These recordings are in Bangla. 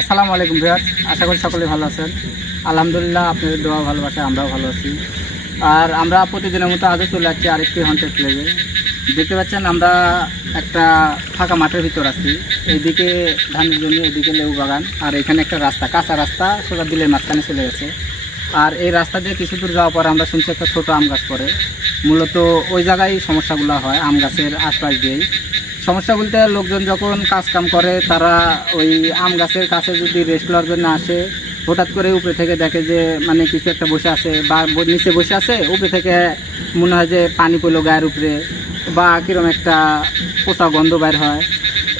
আসসালামু আলাইকুম ভিউয়ার্স, আশা করি সকলে ভালো আছেন। আলহামদুলিল্লাহ, আপনাদের দোয়া ভালোবাসা আমরাও ভালো আছি। আর আমরা প্রতিদিনের মতো আজও চলে আসছি আরেকটি হন্টেড প্লেসে। দেখতে পাচ্ছেন আমরা একটা ফাঁকা মাঠের ভিতর আছি। এইদিকে ধানের জমি, এইদিকে লেবু বাগান, আর এখানে একটা রাস্তা, কাঁচা রাস্তা সোজা বিলের মাঝখানে চলে গেছে। আর এই রাস্তা দিয়ে কিছু দূর যাওয়ার পর আমরা শুনছি একটা ছোটো আম গাছ পড়ে। মূলত ওই জায়গায় সমস্যাগুলো হয়, আম গাছের আশপাশ দিয়েই। সমস্যা বলতে লোকজন যখন কাজ কাম করে তারা ওই আম গাছের কাছে যদি রেস্ট লওয়ার জন্য আসে, হঠাৎ করে উপরে থেকে দেখে যে মানে কিছু একটা বসে আছে বা নিচে বসে আছে, উপরে থেকে মনে হয় যে পানি পড়লো গায়ের উপরে বা কীরকম একটা পোষা গন্ধ বের হয়।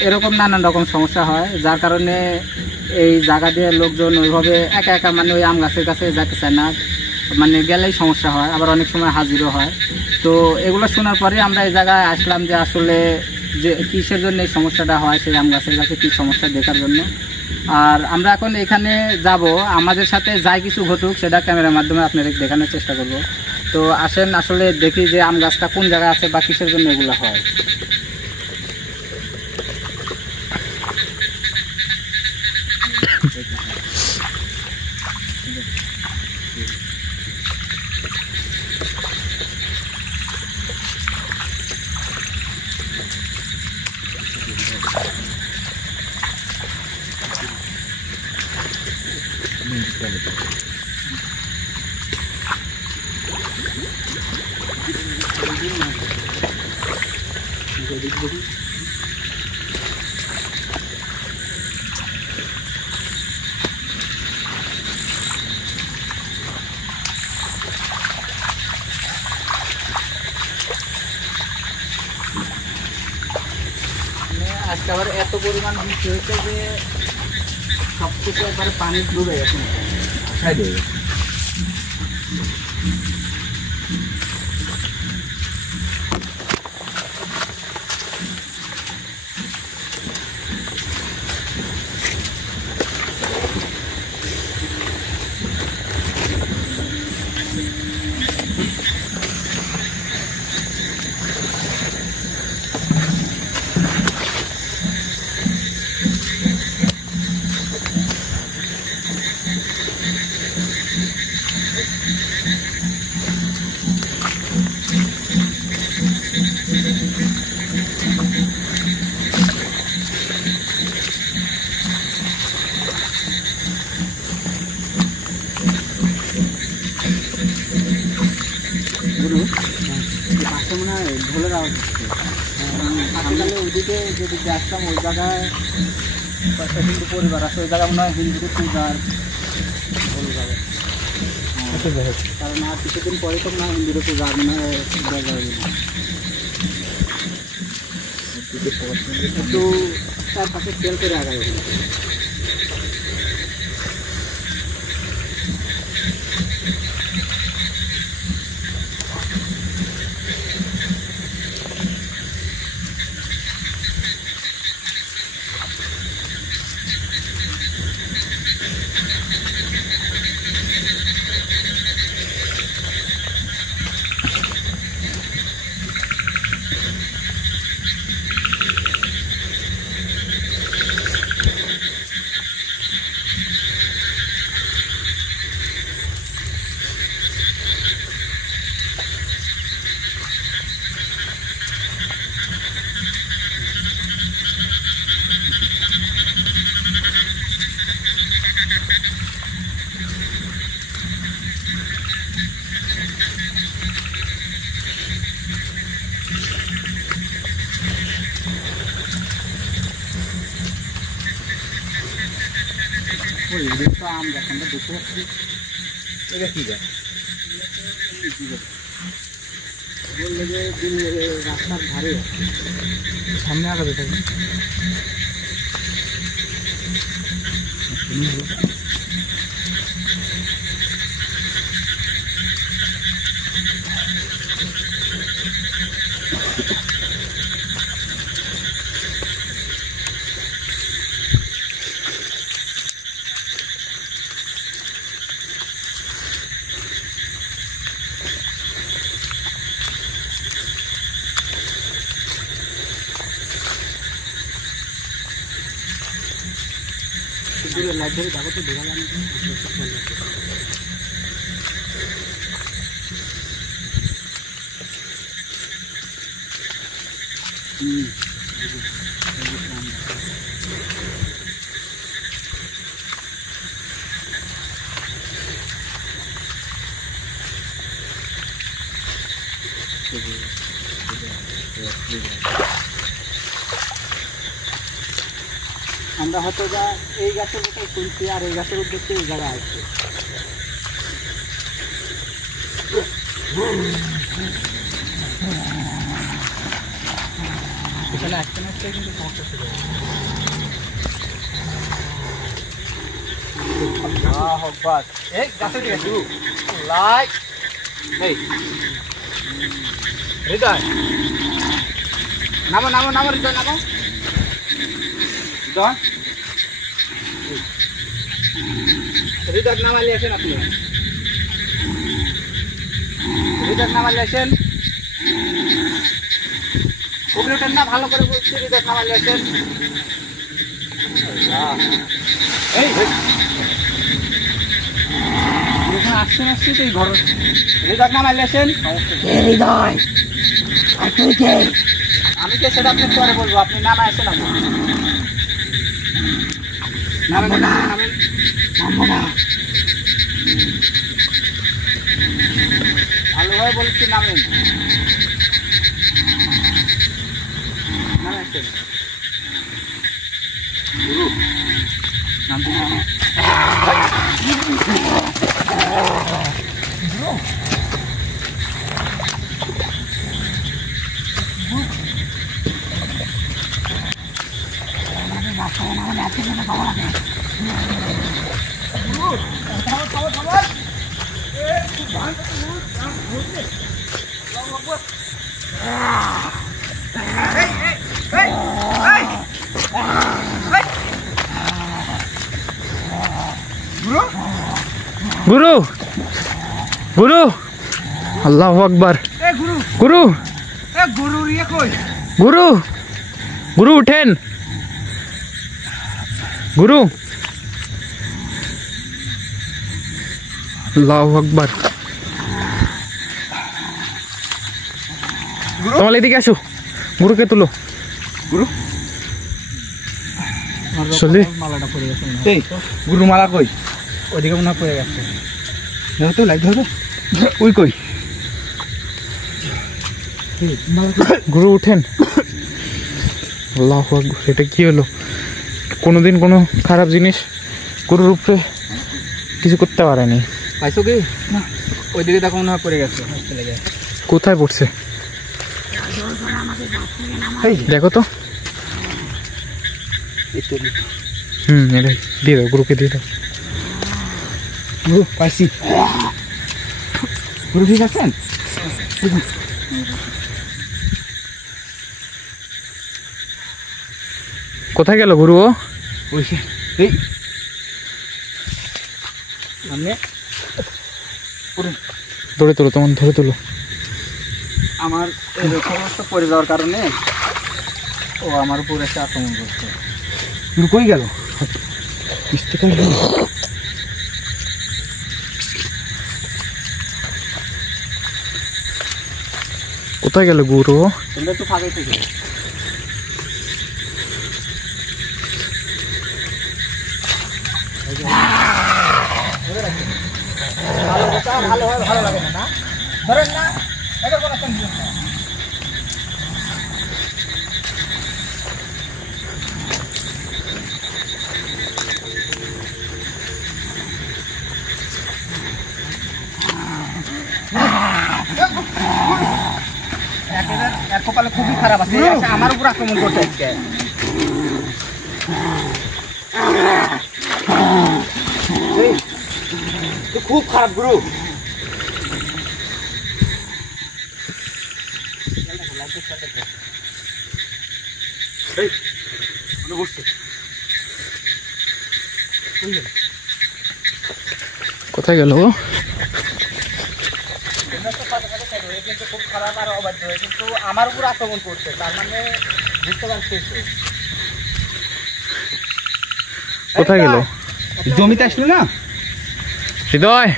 এরকম নানান রকম সমস্যা হয়, যার কারণে এই জায়গা দিয়ে লোকজন ওইভাবে একা একা মানে ওই আম গাছের কাছে যেতে চায় না, মানে গেলেই সমস্যা হয়, আবার অনেক সময় হাজিরও হয়। তো এগুলো শোনার পরে আমরা এই জায়গায় আসলাম যে আসলে যে কিসের জন্য এই সমস্যাটা হয়, সেই আম গাছের কাছে কী সমস্যা দেখার জন্য। আর আমরা এখন এখানে যাব, আমাদের সাথে যাই কিছু ঘটুক সেটা ক্যামেরার মাধ্যমে আপনাদের দেখানোর চেষ্টা করব। তো আসেন আসলে দেখি যে আম গাছটা কোন জায়গায় আছে বা কিসের জন্য এগুলো হয়। আজকে আবার এত পরিমাণ বৃষ্টি হয়েছে যে সব কিছু একবারে পানি ডুবে গেছে। মনে হয় ঢোলের আওয়াজ হচ্ছে। আজকালে ওইদিকে যেদিকে আসতাম ওই জায়গায় কয়েকটা হিন্দু পরিবার আছে, ওই জায়গায় মনে হয় হিন্দুদের পূজার ঢোল যাবে। কারণ আর কিছুদিন পরে তো মনে হয় হিন্দুদের পূজা মনে হয় একটু তার পাশে খেয়াল করে আগায়। আম গাছ আমরা দেখতে পাচ্ছি, এটা কি গাছ বললে যে রাস্তার ধারে সামনে আগাবে থাকবে। লাইট ধরে যাবো তো দেখা যাবে। আমরা হয়তো যা এই গাছের কোথায় শুনছি আর এই গাছের উদ্দেশ্যে এই জায়গায় আসছে। এখানে আসতে না আসতে কিন্তু সমস্যা ছিল। এই গাছের দিকে লাইট এই হৃদয় নামো নামো নামো হৃদয় নামো হৃদয় হৃদয় নামালি আসেন আপনি হৃদয় নামালি আসেন উপরে উঠেন না ভালো করে বলছি হৃদয় নামালি আসেন এই আসছেন আসছি তো এই ঘর হৃদয় নামালি আসেন হৃদয় আমি কে সেটা আপনি পরে বলবো আপনি নামা আসেন আপনি ভালোভাবে বলছি নামেন নামে আসেন গুরু নাম গুরু গুরু আল্লাহু আকবার গুরু গুরু গুরু উঠেন গুরু আল্লাহু আকবার তোমার এদিকে আসো গুরুকে তুলো গুরু মালাটা পড়ে গেছে এই গুরু মালা কই ওইদিকে মনে পড়ে গেছে তো লাইট ধরো ওই কই গুরু উঠেন আল্লাহু আকবার এটা কি হলো কোনোদিন কোনো খারাপ জিনিস গুরুর উপরে কিছু করতে পারেনি পাইছো কি না ওইদিকে দেখো মনে পড়ে গেছে কোথায় পড়ছে দেখো তো এটাই দিয়ে দাও গুরুকে দিয়ে দাও গুরু পাইছি গুরু ঠিক আছেন কোথায় গেল গুরু ও এই ধরে তোলো তোমার ধরে তোলো আমার এই সমস্ত পড়ে যাওয়ার কারণে ও আমার উপর এসে আক্রমণ করছে গুরু কই গেল কোথায় গেল গুরু তোমরা একটু ফাঁকাই থেকে ভালো হয় ভালো লাগে না ধরেন না এটা কোনো কপালে খুবই খারাপ আছে আমার উপর আক্রমণ করছে আজকে খুব খারাপ গুরু কোথায় গেল কিন্তু খুব খারাপ আর অবাধ্য হয়ে কিন্তু আমার উপর আক্রমণ করছে তার মানে বুঝতে পারছি কোথায় গেল জমিতে আসলো না হৃদয়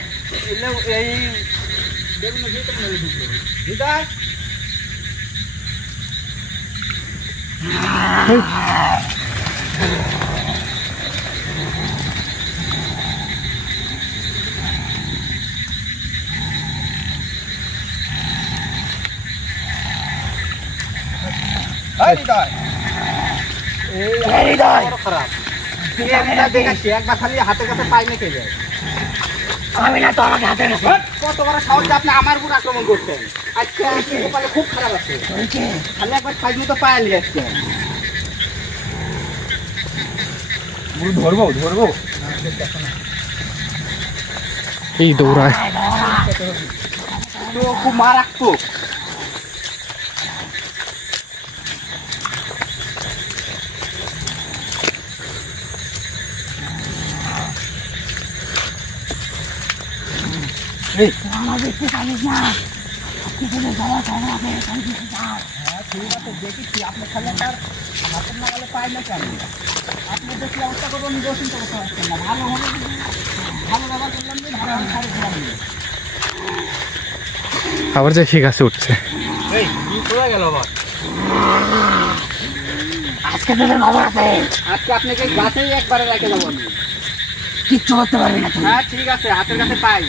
একবার খালি হাতের কাছে পাই না কে যায় আমি না তো আমাকে হাতের কাছে কত বড় সাহস যে আপনি আমার উপর আক্রমণ করছেন আজকে কপালে খুব খারাপ আছে খালি একবার সাইজ মতো পায়ে নিয়ে আসছে ধরবো ধরবো এই দৌড়ায় তো খুব মারাত্মক দেখতে পারিস না যাওয়ার খবর আছে ঠিক আছে দেখেছি আপনি খালি একবার হাতের নাগালে পাই না কেন আপনি দেখলে অবস্থা করবো আমি দোষ চিন্তা করতে পারছেন না ভালো হবে ভালো ব্যবহার করলাম ভালো সারে দিলাম আবার যে ঠিক আছে উঠছে এই কি চলে গেল আবার আজকে তোদের খবর আছে আজকে আপনাকে গাছেই একবারে রেখে যাবো আমি কিচ্ছু করতে পারবি না তুই হ্যাঁ ঠিক আছে হাতের কাছে পাই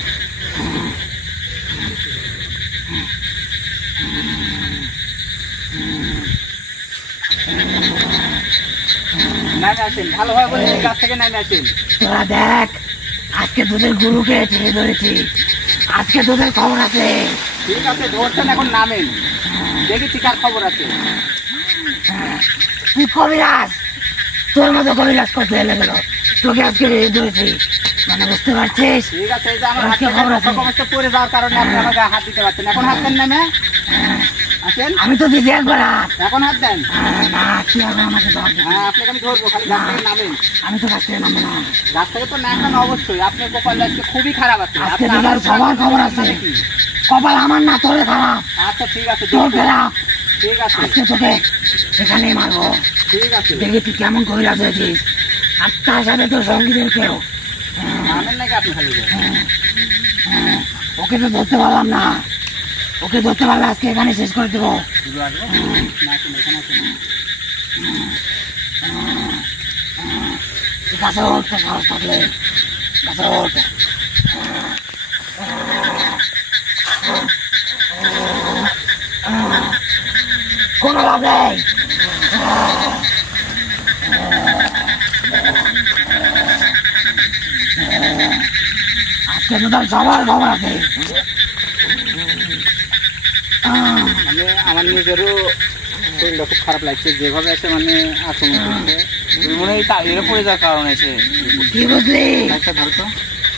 নামে আসেন ভালোভাবে বলে গাছ থেকে নামে আসেন তোরা দেখ আজকে তোদের গুরুকে ছেড়ে ধরেছি আজকে তোদের খবর আছে ঠিক আছে ধরছেন এখন নামেন দেখি টিকার খবর আছে তুই কবিরাজ তোর মতো কবিরাজ করতে এলে গেল তোকে আজকে রেখে ধরেছি মানে বুঝতে পারছিস ঠিক আছে এই যে আমার আজকে হাতে খবর আছে। সমস্ত পড়ে যাওয়ার কারণে আপনি আমাকে হাত দিতে পারছেন এখন হাত দেন নামে আসেন আমি তো দিদি একবার হাত এখন হাত দেন না তুই আবার আমাকে ধরবি হ্যাঁ আপনাকে আমি ধরবো খালি গাছ থেকে নামেন আমি তো কাছ থেকে নামবো না গাছ থেকে তো নামেন অবশ্যই আপনার কপাল আজকে খুবই খারাপ আছে আজকে আপনি তোমার সবার খবর আছে মানে কি? কপাল আমার না তোর খারাপ আচ্ছা ঠিক আছে তোর খারাপ ঠিক আছে আজকে তোকে এখানেই মারবো ঠিক আছে দেখি তুই কেমন কবিরাজ হয়েছিস আর তার সাথে তোর সঙ্গীদেরকেও নামেন নাকি আপনি খালি ওকে তো ধরতে পারলাম না ওকে ধরতে পারলে আজকে এখানে শেষ করে দেবো শুধু আসবো না আসেন এখানে আসেন গাছে ওঠ তো সাহস থাকলে গাছে ওঠ কোনো লাভ নেই আজকে তো তার সবার খবর আছে মানে আমার নিজেরও শরীরটা খুব খারাপ লাগছে যেভাবে একটা মানে আক্রমণ করছে মনে হয় এর পড়ে যাওয়ার কারণে এসে কি বুঝলি একটা ধরো তো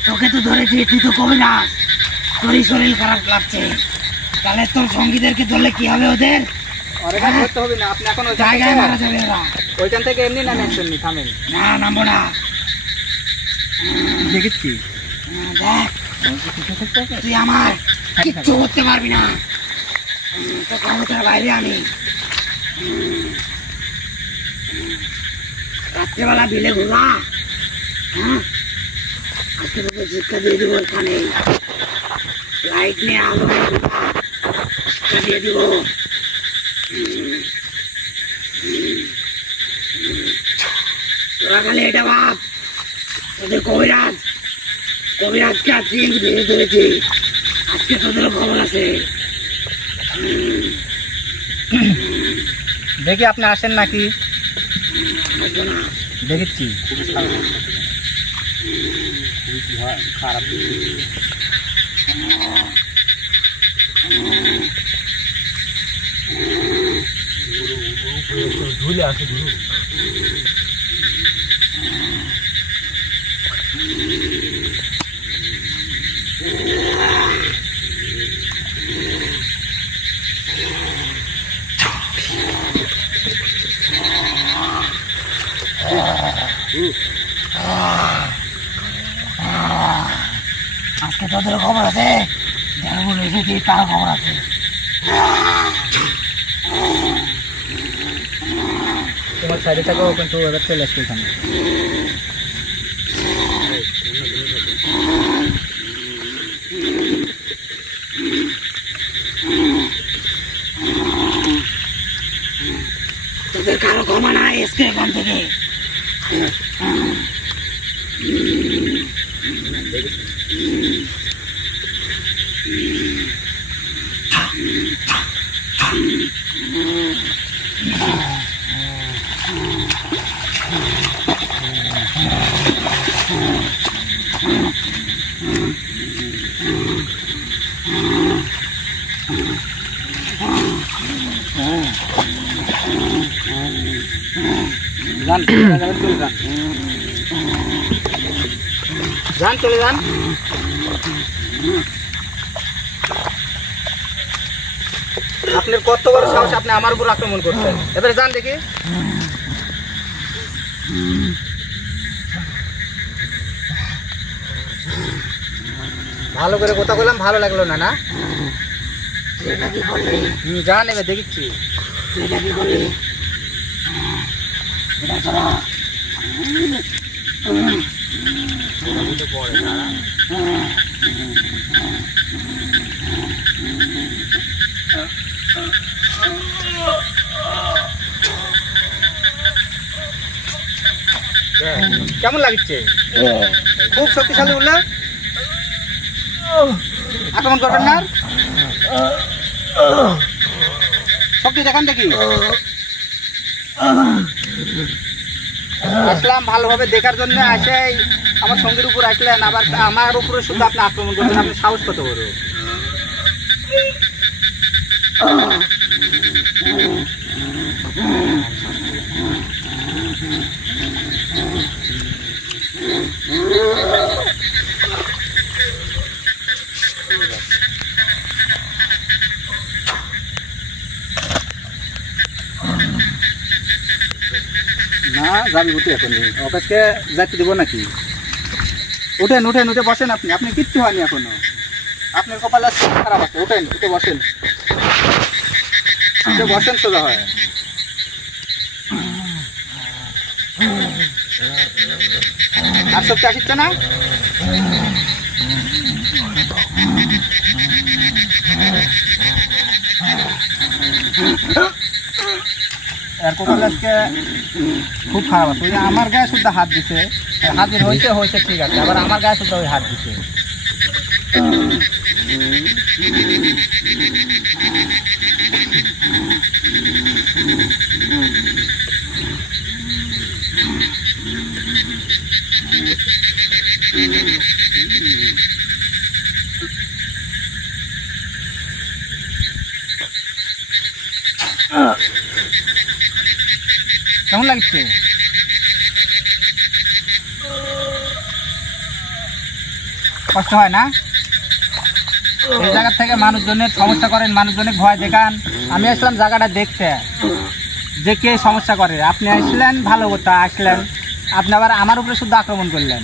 তোকে তো ধরেছি তুই তো কবি না তোরই শরীর খারাপ লাগছে তাহলে তোর সঙ্গীদেরকে ধরলে কি হবে ওদের ওরেখানে ধরতে হবে না আপনি এখন জায়গায় মারা যাবে ওরা ওইখান থেকে এমনি নামে আসছেন থামেন না নামবো না দেখেছি দেখ তুই আমার কিচ্ছু করতে পারবি না তো ক্ষমতার বাইরে আমি রাত্রেবেলা বিলে ঘুরা হ্যাঁ আজকে তোকে শিক্ষা দিয়ে দিব এখানে লাইট নিয়ে আলো নিয়ে ঘুরা শিক্ষা দিয়ে দিব তোরা খালি এটা ভাব তোদের কবিরাজকে আজকে ধীরে ধরেছি আজকে তোদেরও খবর আছে দেখি আপনি আসেন নাকি আসবো না দেখেছি খুবই খারাপ ধুলে আসে ধুলো আজকে তোদেরও খবর আছে যারা এসেছি তারও খবর আছে তোমার সাইডে থাকো কিন্তু এবার চলে আসবে এখানে কমানা এসকে এখান থেকে। যান চলে যান, যান চলে যান। আপনার কত বড় সাহস, আপনি আমার উপর আক্রমণ করছেন। এবারে যান দেখি। ভালো করে কথা বললাম, ভালো লাগলো না না? যান এবার দেখিচ্ছি। কেমন লাগছে? খুব শক্তিশালী বললে আক্রমণ করবেন না? শক্তি দেখান দেখি। আসলাম ভালোভাবে দেখার জন্য, আসে আমার সঙ্গীর উপর আসলেন, আবার আমার উপরে শুধু আপনি আক্রমণ করবেন। আপনি সাহস কত বড়? না যাবি উঠে, এখন অফিসকে যাইতে দেবো নাকি? উঠেন উঠেন, উঠে বসেন। আপনি আপনি কিচ্ছু হয়নি এখনো, আপনার কপালে খারাপ আছে। উঠেন, উঠে বসেন, উঠে বসেন, সোজা হয়। আর শক্তি আসছে না? এর কপালে আজকে খুব খারাপ আছে। আমার গায়ে শুদ্ধ হাত দিছে, হাতের হয়েছে হয়েছে ঠিক আছে, আবার আমার গায়ে শুদ্ধ ওই হাত দিছে। কেমন লাগছে? কষ্ট হয় না? এই জায়গা থেকে মানুষজনের সমস্যা করেন, মানুষজনের ভয় দেখান। আমি আসলাম জায়গাটা দেখতে যে কে সমস্যা করে। আপনি আসলেন ভালো কথা, আসলেন আপনি আবার আমার উপরে শুধু আক্রমণ করলেন।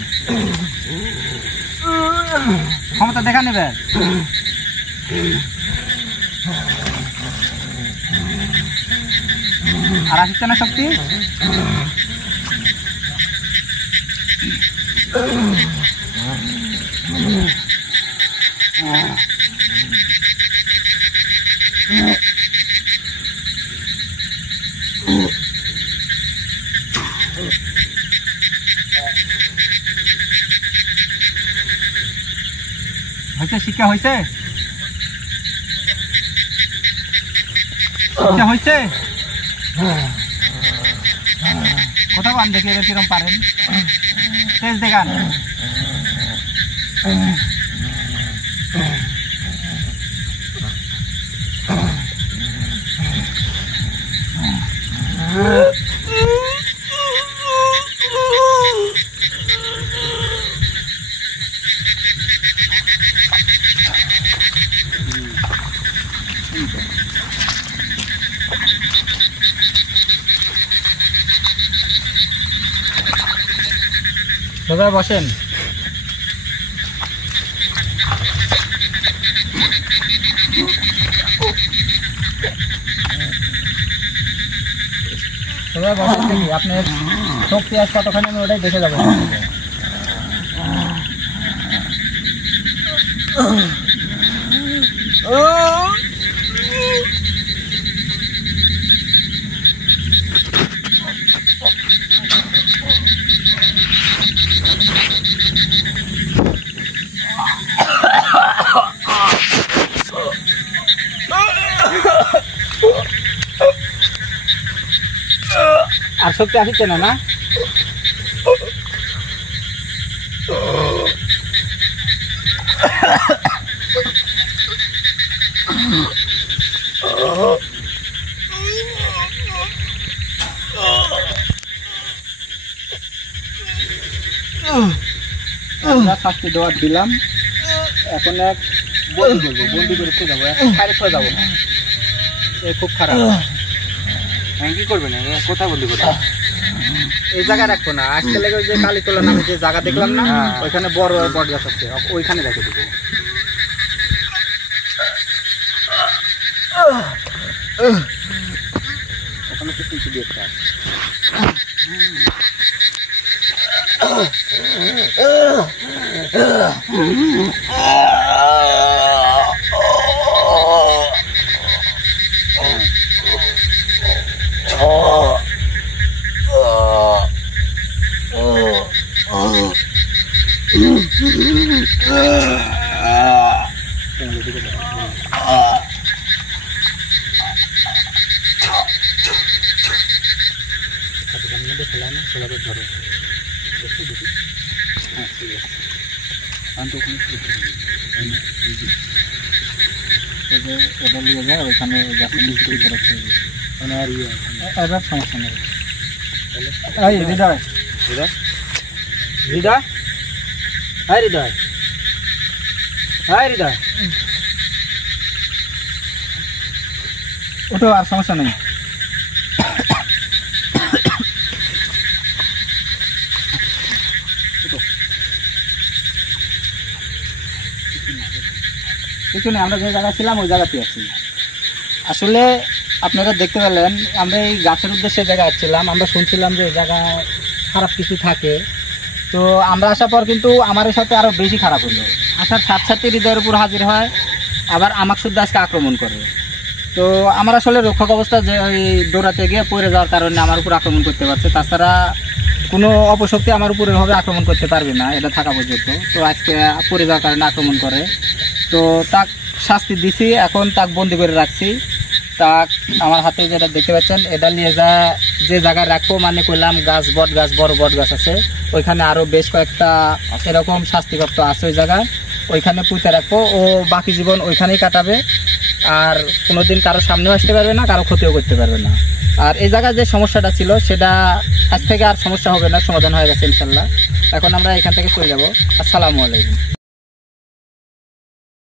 ক্ষমতা দেখা নেবেন? আর আসছে না শক্তি? হয়েছে? শিক্ষা হয়েছে? শিক্ষা হয়েছে? কোথাও আন দেখি এবার কিরম পারেন, তেজ দেখান। সবাই বসেন। সবাই বসেন দেখি আপনার শক্তি আজ কতখানি, আমি ওটাই দেখে যাবো। শক্তি আসছে না না শাস্তি দেওয়া দিলাম, এখন এক বন্দি করবো, বন্দি করে যাবো, এখন যাবো না, এ খুব খারাপ। কি করবেন কোথায় বন্দি করবো? এই জায়গায় রাখবো না, আজকে লেগে যে কালীতলা নামে যে জায়গা দেখলাম না, ওইখানে বড় বট গাছ আছে, ওইখানে রেখে দেবো। ওখানে কিছু দিয়ে একটা আছে। ওইখানে সমস্যা নেই। হৃদয় হৃদয় হ্যাঁ হৃদয় হ্যাঁ হৃদয় ওটো, আর সমস্যা নেই। কিছু নেই, আমরা যে জায়গায় ছিলাম ওই জায়গাতে আছি। আসলে আপনারা দেখতে পেলেন আমরা এই গাছের উদ্দেশ্যে জায়গায় আসছিলাম, আমরা শুনছিলাম যে এই জায়গায় খারাপ কিছু থাকে। তো আমরা আসার পর কিন্তু আমার সাথে আরও বেশি খারাপ হলো। আসার সাথে সাথে হৃদয়ের উপর হাজির হয়, আবার আমাকে শুদ্ধ আজকে আক্রমণ করে। তো আমার আসলে রক্ষক অবস্থা যে ওই দৌড়াতে গিয়ে পড়ে যাওয়ার কারণে আমার উপর আক্রমণ করতে পারছে, তাছাড়া কোনো অপশক্তি আমার উপরে ভাবে আক্রমণ করতে পারবে না এটা থাকা পর্যন্ত। তো আজকে পড়ে যাওয়ার কারণে আক্রমণ করে, তো তাক শাস্তি দিছি, এখন তাক বন্দি করে রাখছি। তাক আমার হাতে যেটা দেখতে পাচ্ছেন এটা নিয়ে যে জায়গায় রাখবো, মানে করলাম গাছ বট গাছ বড় বট গাছ আছে, ওইখানে আরও বেশ কয়েকটা এরকম শাস্তিপ্রাপ্ত আছে ওই জায়গায়, ওইখানে পুঁতে রাখবো। ও বাকি জীবন ওইখানেই কাটাবে, আর কোনোদিন কারো সামনেও আসতে পারবে না, কারো ক্ষতিও করতে পারবে না। আর এই জায়গায় যে সমস্যাটা ছিল সেটা আজ থেকে আর সমস্যা হবে না, সমাধান হয়ে গেছে ইনশাল্লাহ। এখন আমরা এখান থেকে চলে যাবো। আসসালামু আলাইকুম।